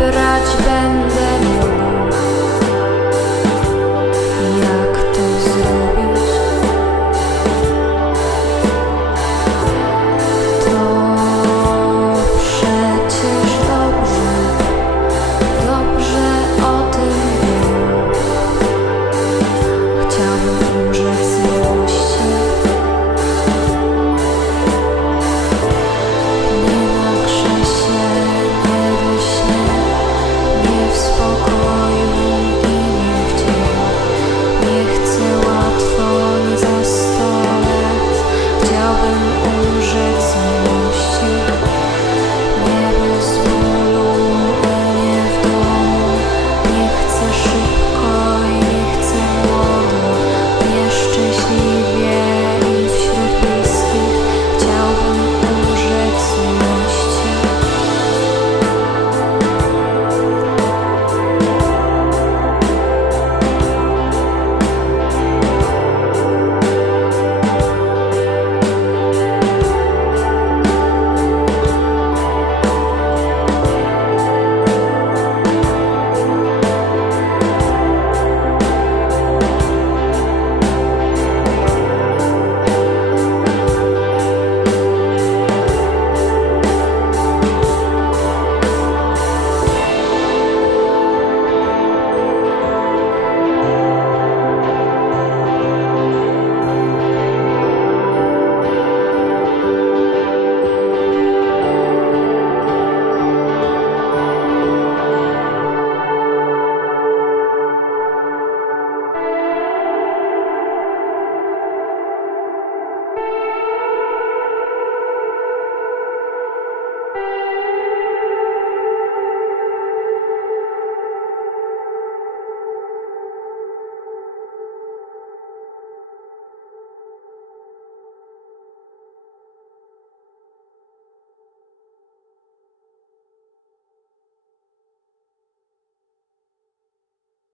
Bırak benden